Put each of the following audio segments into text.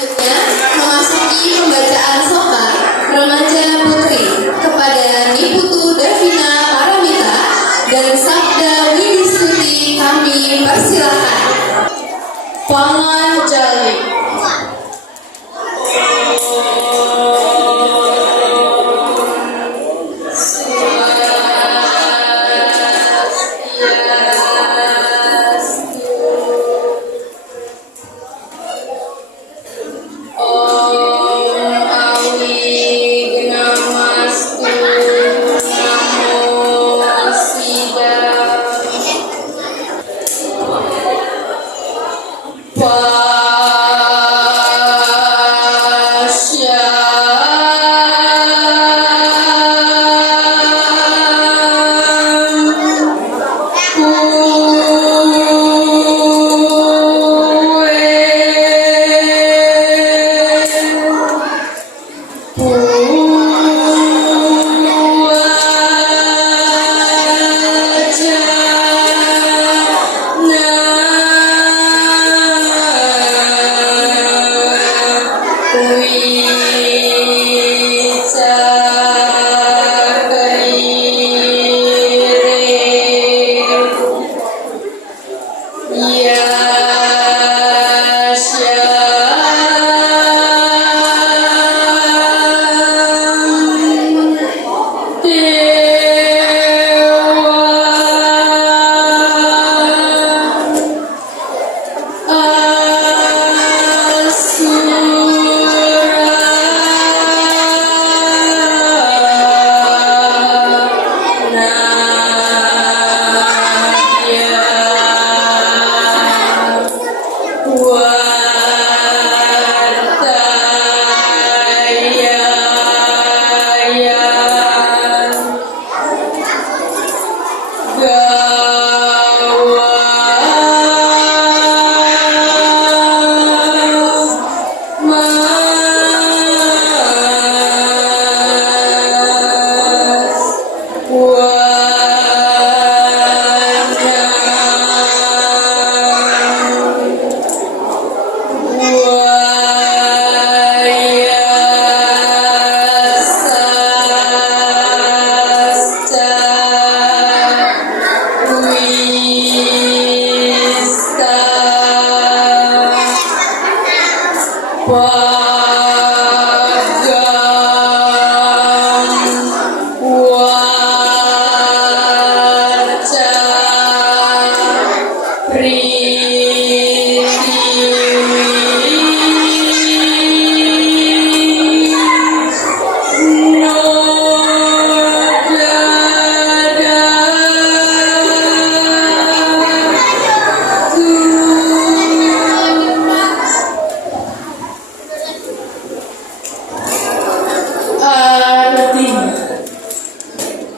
Selanjutnya, memasuki pembacaan soka remaja putri kepada Niputu Davina Paramita dan Sabda Widistuti kami persilakan. Pangan Jali.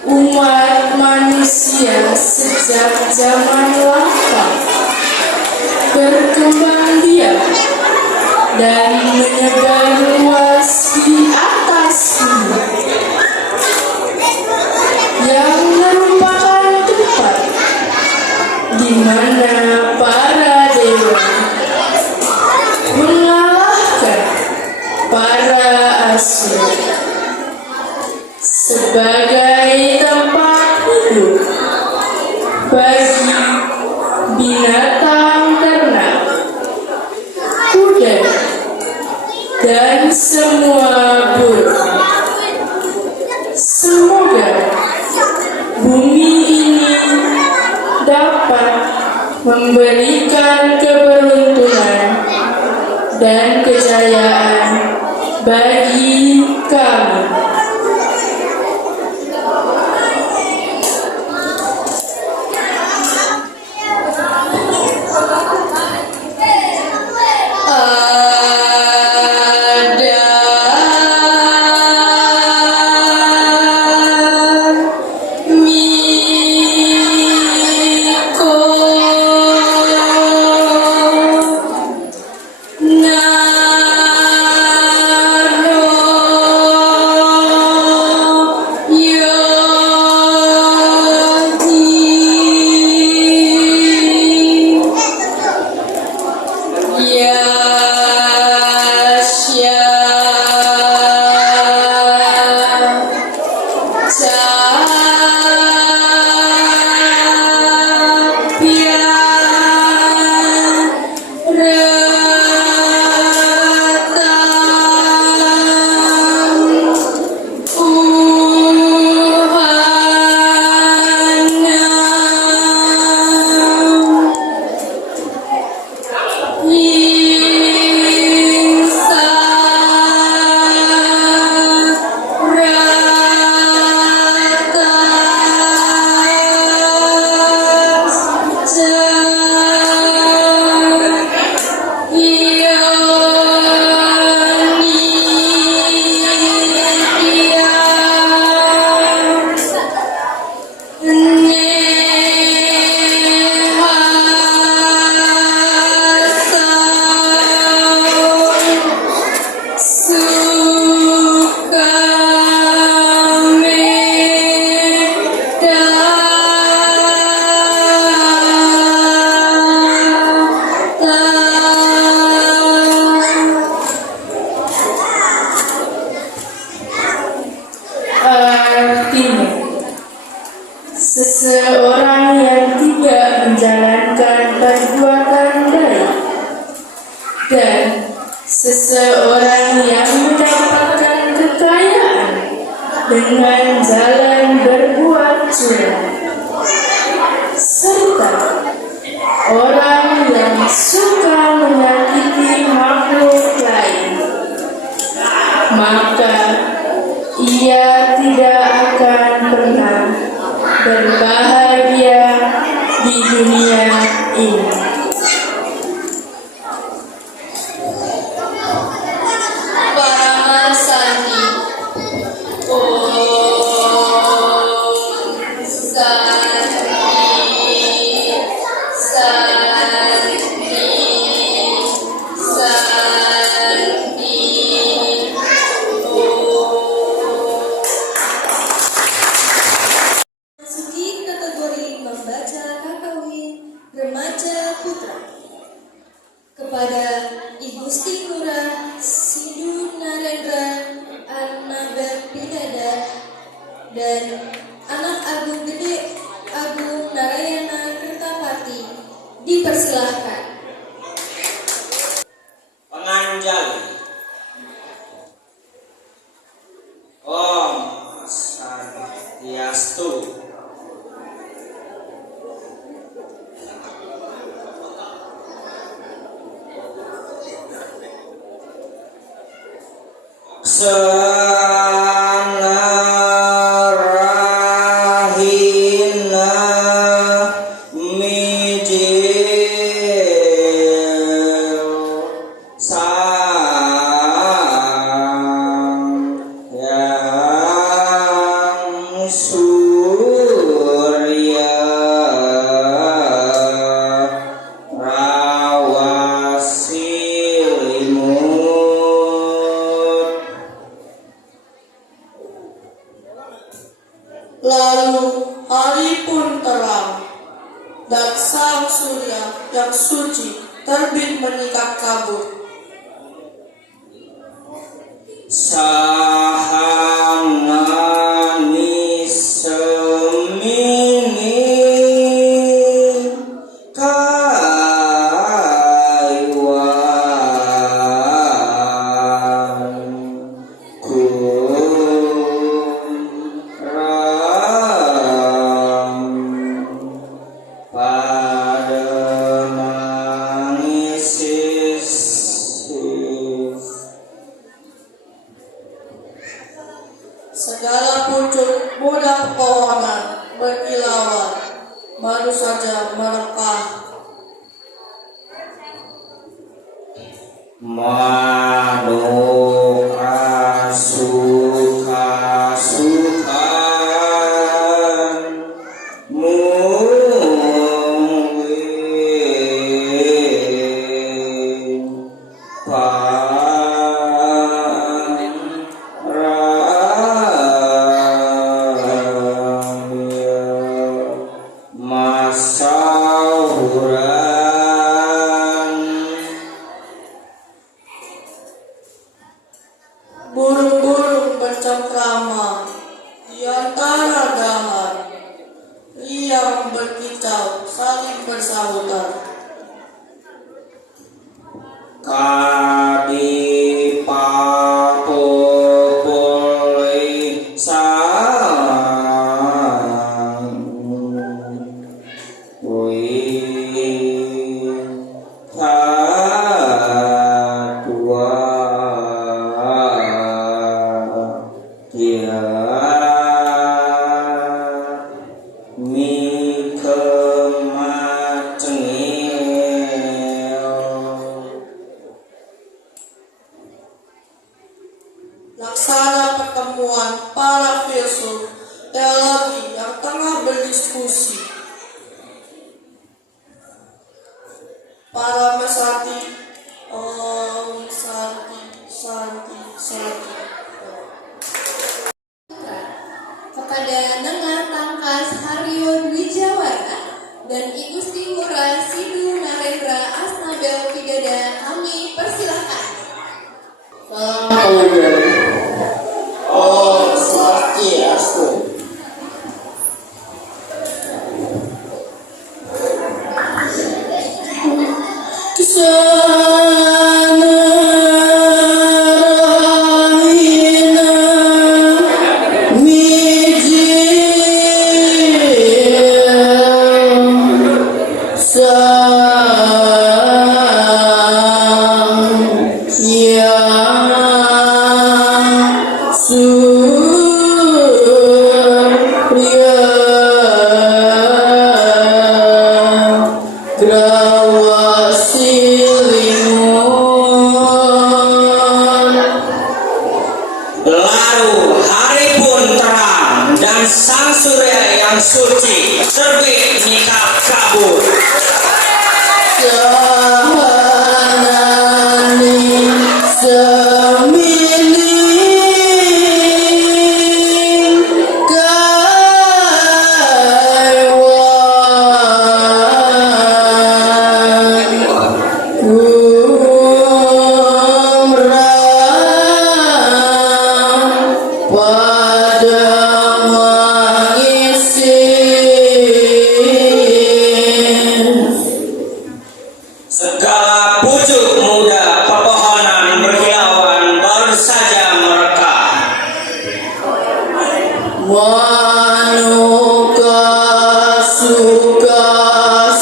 Umat manusia sejak zaman lama berkembang biak dan menyebar luas di atas bumi, yang merupakan tempat di mana para dewa mengalahkan para asur sebagai tempat hidup bagi binatang ternak, kuda, dan semua burung. Semoga bumi ini dapat memberikan keberuntungan dan kejayaan bagi kami. Naro Artinya, seseorang yang tidak menjalankan perbuatan baik dan seseorang yang mendapatkan kekayaan dengan jalan berbuat curang, serta orang yang suka menyakiti makhluk lain, maka ia tidak akan pernah berbahagia di dunia ini. Paramasanti. Om Santi, Santi, Santi. Masuki kategori membaca kakawin remaja putra kepada Ibu Gusti Lurah Sidhu Narendra Annagar Pidada dan Anak Agung Gede Agung Narayana Kertapati dipersilahkan. Penganjali. Om Swastiastu. Sanarahina mijil sang yang surya rawasilimut. Lalu hari pun terang, dan sang surya yang suci terbit meningkat kabut. Sahanani semini kaiwan kuram pada nangisis. Segala pucuk budak pepohonan berkilauan, baru saja melekah. Manuka suka-sukan mungkin panramya masauran. Burung-burung bercengkrama di antara dahan, riang berkicau saling bersahutan. Kadipapopole sang win Santi. Om Santi, Santi, Santi. Kepada Nengah Tangkas Haryo Dwijawara dan I Gusti Ngurah Sidhu Narendra Asnabel Pidada kami persilahkan. Om Swastiastu. Lalu hari pun terang dan sang surya yang suci terbit nikah kabur. Segala pucuk muda pepohonan berkilauan baru saja merekah. Manuka suka-suka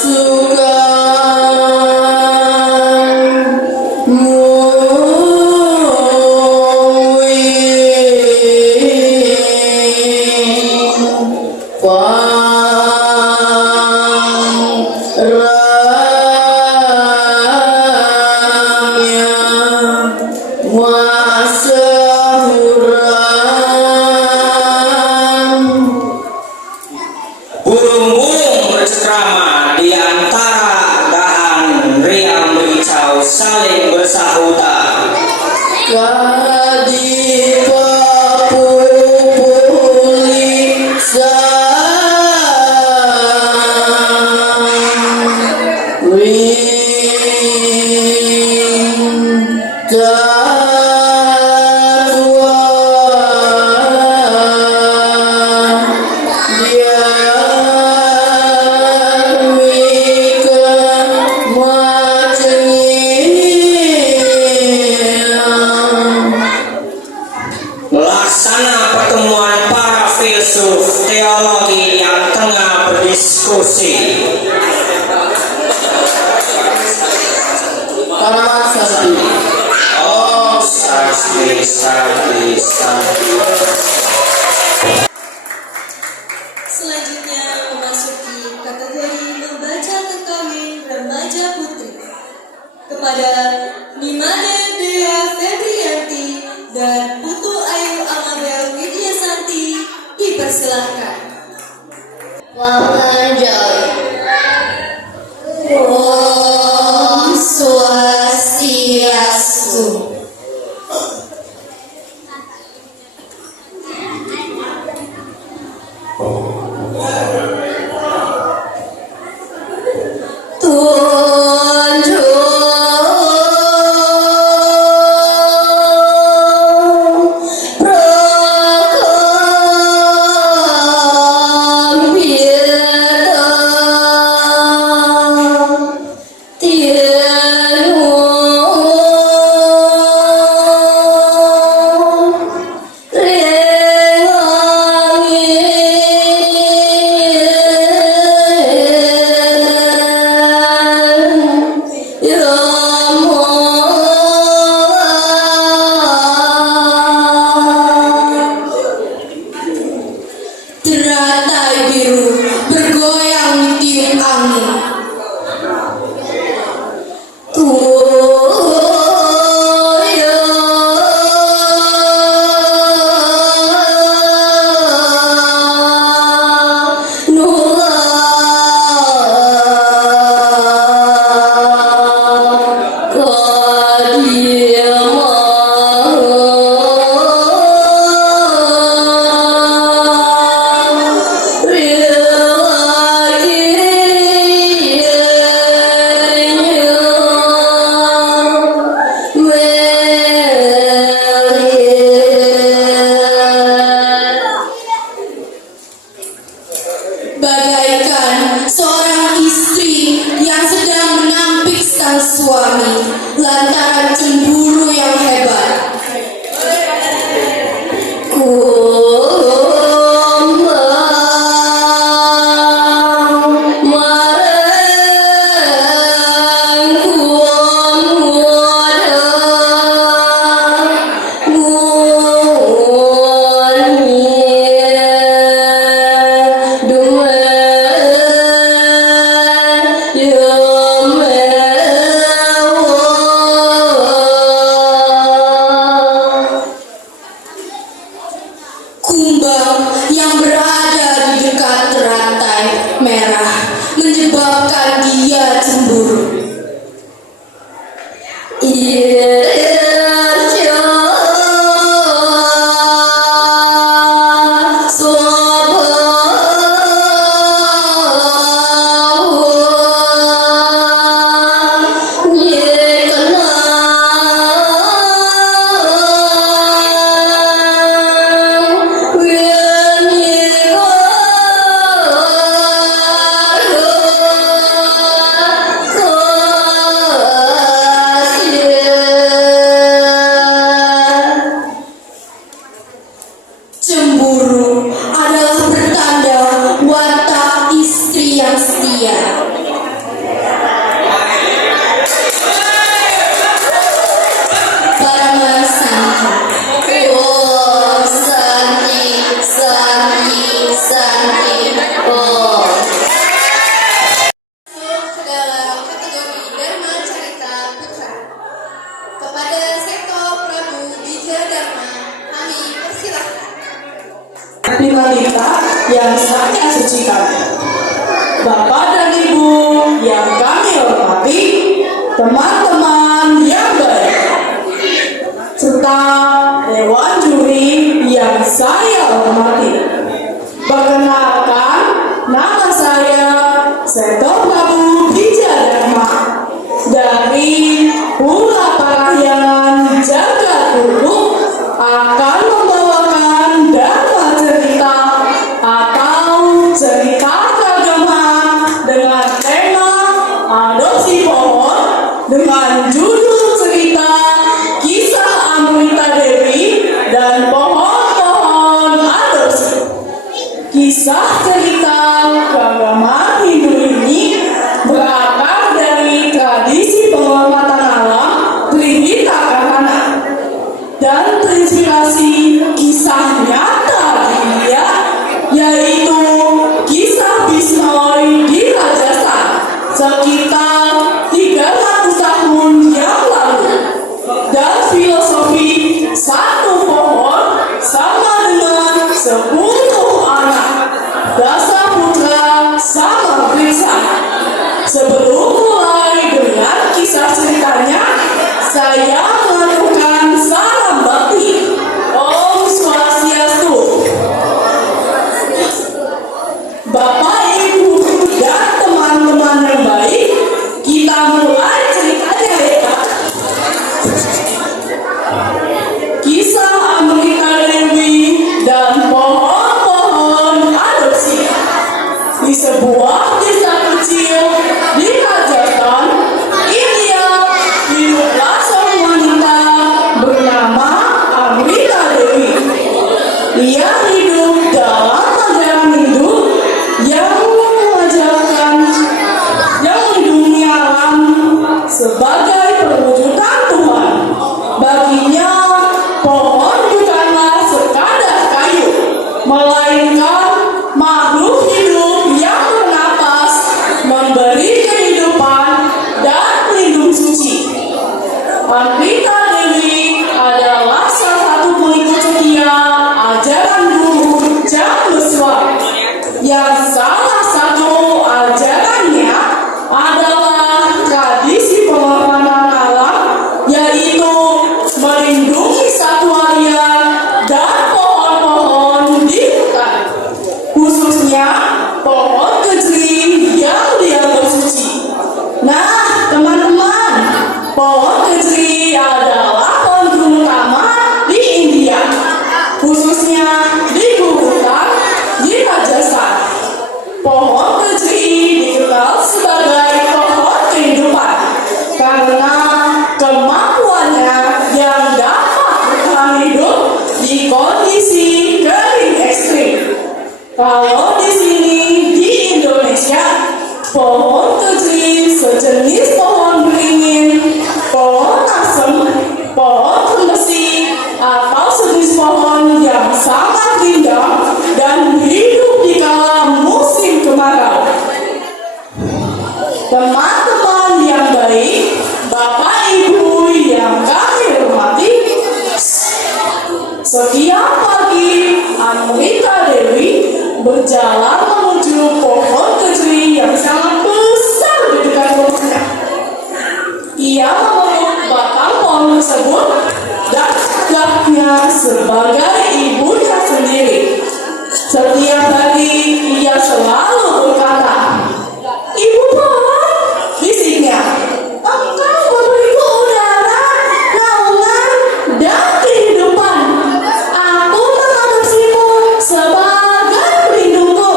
Burung-burung bercengkrama di antara dahan riang berkicau saling bersahutan. Laksana pertemuan para filsuf teologi yang tengah berdiskusi. Oh, sakti, sakti, sakti. Selanjutnya memasuki kategori membaca kekawin remaja putri. Kepada Nimade Dea Febrianti dan Putu Ayu Amabel Widyasanti dipersilahkan. Om Swastiastu. suami lantaran cemburu yang hebat. Kumbang yang berada di dekat rantai merah menyebabkan dia cemburu. Cemburu adalah pertanda watak istri yang setia. Parama Santi. Oh, Santi, Santi, Santi. Oh. Dalam kategori Dharma Carita Putra. Kepada Seto Prabu Wijaya Dharma, kami persilahkan. Wanita yang saya sucikan, Bapak dan Ibu yang kami hormati, teman-teman yang baik, serta dewan juri yang saya hormati. Perkenalkan, nama saya Seto Prabu Wijaya Dharma dari Pura Parahyangan Jagadguru akan membawakan Dharma cerita atau cerita agama dengan tema adopsi pohon dengan judul cerita kisah Amrita Dewi dan pohon-pohon adopsi. Kisah cerita keagamaan Hindu ini berakar dari tradisi penghormatan alam Trihita Karana dan terinspirasi kisah nyata dia, yaitu kisah Bisnoy di Rajasthan sekitar 300 tahun yang lalu, dan filosofi satu pohon sama dengan 10 anak, dasa putra sama Krishna. Sebelum mulai dengan kisah ceritanya, saya mengaturkan salam bakti. Om Swastiastu. Bapak, Ibu, dan teman-teman yang baik, kita mulai ceritanya ya. Kisah Amrita Dewi dan pohon-pohon adopsi. Di sebuah desa kecil di Rajasthan, India, hiduplah seorang wanita bernama Amrita Dewi. Ia hidup dalam ajaran Hindu yang mengajarkan yang melindungi alam sebagai perwujudan Tuhan. Baginya, pohon bukanlah sekadar kayu, melainkan makhluk hidup yang bernapas, memberi kehidupan dan melindungi suci. Amrita Dewi adalah salah satu pengikut setia ajaran Guru Jambuswar, yang salah satu ajarannya adalah tradisi penghormatan alam, yaitu melindungi satwa liar dan pohon-pohon di hutan, khususnya pohon kejeli yang dianggap suci. Nah, teman-teman, pohon kejeli adalah pohon gunung utama di India, khususnya di hutan di Rajasthan. Pohon kejeli dikenal sebagai pohon kehidupan karena kemampuannya yang dapat bertahan hidup di kondisi kering ekstrim. Kalau di sini di Indonesia, pohon kecil sejenis pohon beringin, pohon asem, pohon tembesi, atau sejenis pohon yang sangat rindang dan hidup di kala musim kemarau. Teman-teman yang baik, Bapak Ibu yang kami hormati, setiap pagi Amrita Dewi berjalan menuju pohon kecil yang sangat besar di dekat rumahnya. Ia memeluk batang pohon tersebut dan menganggapnya sebagai ibunya sendiri. Setiap hari ia selalu berkata, "Ibu pohon," bisiknya, "engkau memberiku udara, naungan, dan kehidupan. Aku mengadopsimu sebagai pelindungku,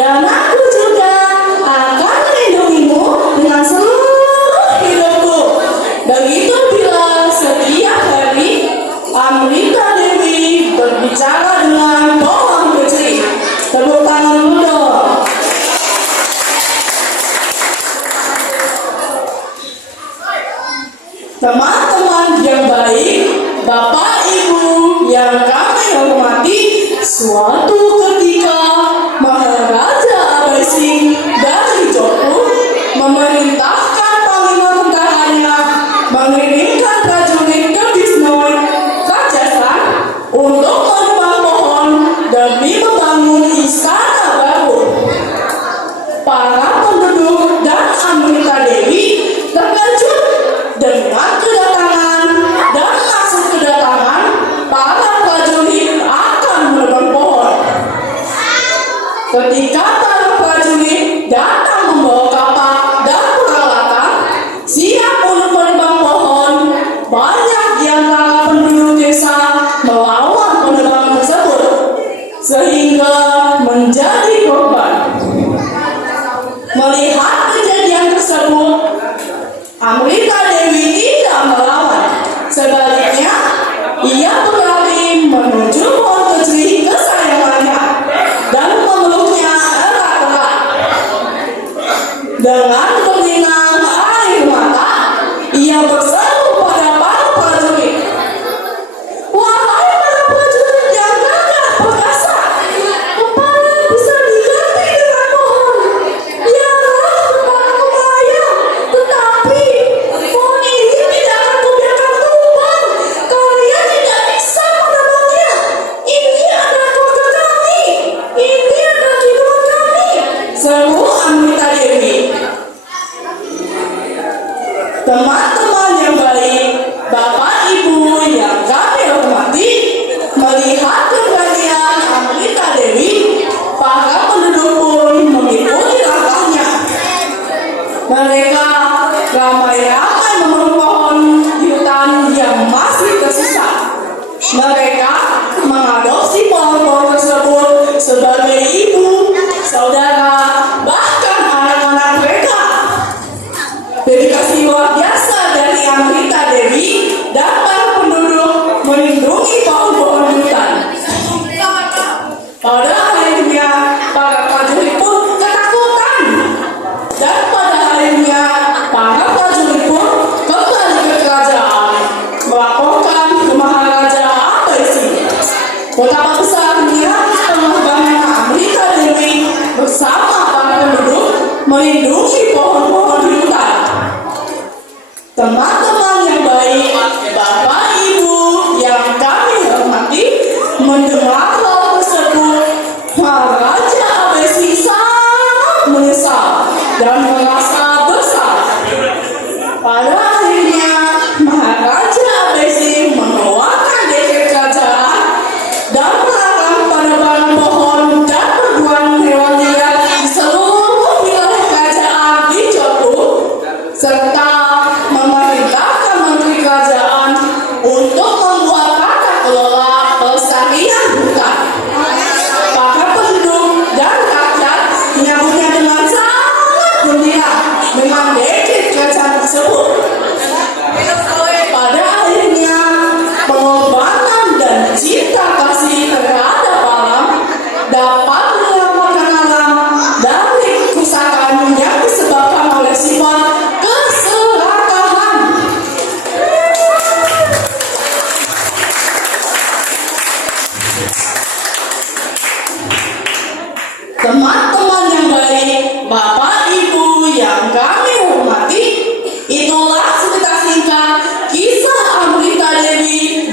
dan aku juga akan melindungimu dengan seluruh hidupku." Begitu bila setiap hari Amrita Dewi berbicara dengan pohon kecil. Tepuk tangan dulu dong. Teman-teman yang baik, Bapak Ibu yang kami hormati, suatu ketika Maharaja Abasing dari Joko memerintahkan panglima tentaranya mengirimkan prajurit ke Bisnoy, Rajasthan, untuk menebang pohon demi membangun istana baru. Para penduduk dan Amrita Dewi terkejut dengan kedatangan dan maksud kedatangan para prajurit akan menebang pohon. Ketika para prajurit datang membawa kapak dan peralatan siap untuk menebang pohon, banyak di antara penduduk desa melawan penebangan tersebut sehingga menjadi korban. Melihat kejadian tersebut, Amrita Dewi tidak melawan. Sebaliknya, ia berlari menuju pohon kecil kesayangannya dan memeluknya erat-erat. Dengan berlinang air mata, ia berseru pada para prajurit, "Wahai para prajurit yang gagah perkasa, kepala bisa diganti dengan pohon. Ialah kepalaku melayang, tetapi pohon ini tidak akan kubiarkan tumbang. Kalian tidak bisa menebangnya. Ini adalah keluarga kami. Ini adalah kehidupan kami," seru Amrita Dewi. Teman-teman yang baik, Bapak Ibu yang kami hormati, melihat keberanian Amrita Dewi, para penduduk pun mengikuti langkahnya. Mereka ramai-ramai memeluk pohon di hutan yang masih tersisa. Mereka mengadopsi pohon-pohon tersebut sebagai ibu, saudara, bahkan anak-anak mereka. Dedikasi luar biasa dari Amrita Dewi dan para penduduk melindungi pohon-pohon di hutan. Pada akhirnya para prajurit pun ketakutan, dan pada akhirnya para prajurit pun kembali ke kerajaan melaporkan ke Maharaja Abasing betapa besarnya pengorbanan Amrita Dewi bersama para penduduk melindungi pohon-pohon di hutan. Teman-teman yang baik, Bapak Ibu yang kami hormati, mendengar hal tersebut, Maharaja Abasing sangat menyesal dan merasa bersalah. Pada akhirnya Maharaja Abasing mengeluarkan dekret kerajaan dan melarang penebangan pohon dan perburuan hewan liar di seluruh wilayah kerajaan di Joko, serta memerintahkan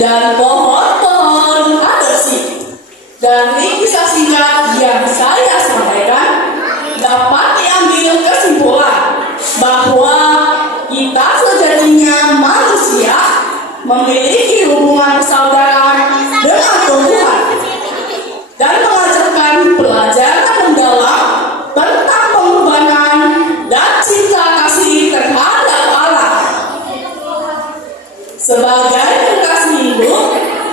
dan pohon-pohon adopsi. Dari kisah singkat yang saya sampaikan, dapat diambil kesimpulan bahwa kita sejatinya manusia memiliki hubungan persaudaraan dengan Tuhan dan mengajarkan pelajaran mendalam tentang pengorbanan dan cinta kasih terhadap Allah. Sebagai kekasih hidup,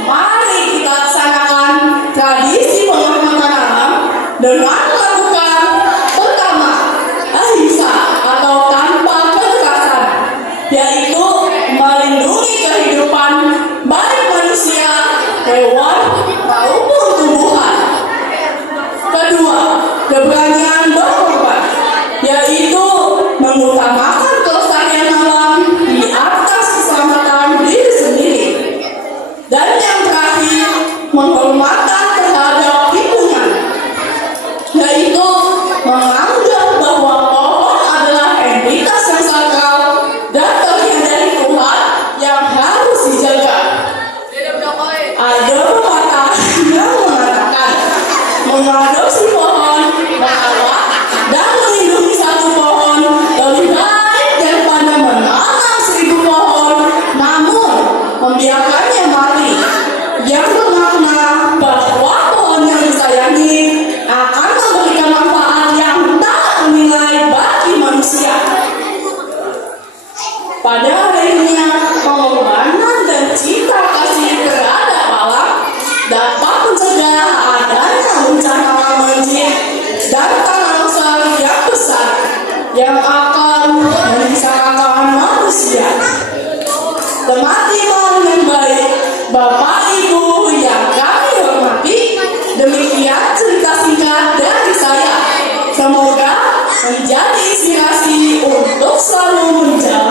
mari kita laksanakan tradisi penghormatan alam dengan melakukan pertama, ahimsa atau tanpa kekerasan, yaitu melindungi kehidupan baik manusia, hewan, maupun tumbuhan. Kedua, keberanian berkorban, yaitu mengutamakan kelestarian alam di atas keselamatan diri sendiri. Dan yang terakhir, penghormatan terhadap lingkungan, yaitu menganggap bahwa pohon adalah entitas yang sakral dan bagian dari Tuhan yang harus dijaga. Ada pepatah yang mengatakan, mengadopsi pohon, merawat, dan melindungi satu pohon lebih baik daripada menanam 1000 pohon namun membiarkannya mati, yang bermakna bahwa pohon yang disayangi akan memberikan manfaat yang tak ternilai bagi manusia. Pada akhirnya, pengorbanan dan cinta kasih terhadap alam dapat mencegah adanya bencana alam banjir dan tanah longsor yang besar yang akan menyengsarakan manusia. Teman-teman yang baik, Bapak Ibu yang kami hormati, demikian cerita singkat dari saya. Semoga menjadi inspirasi untuk selalu menjaga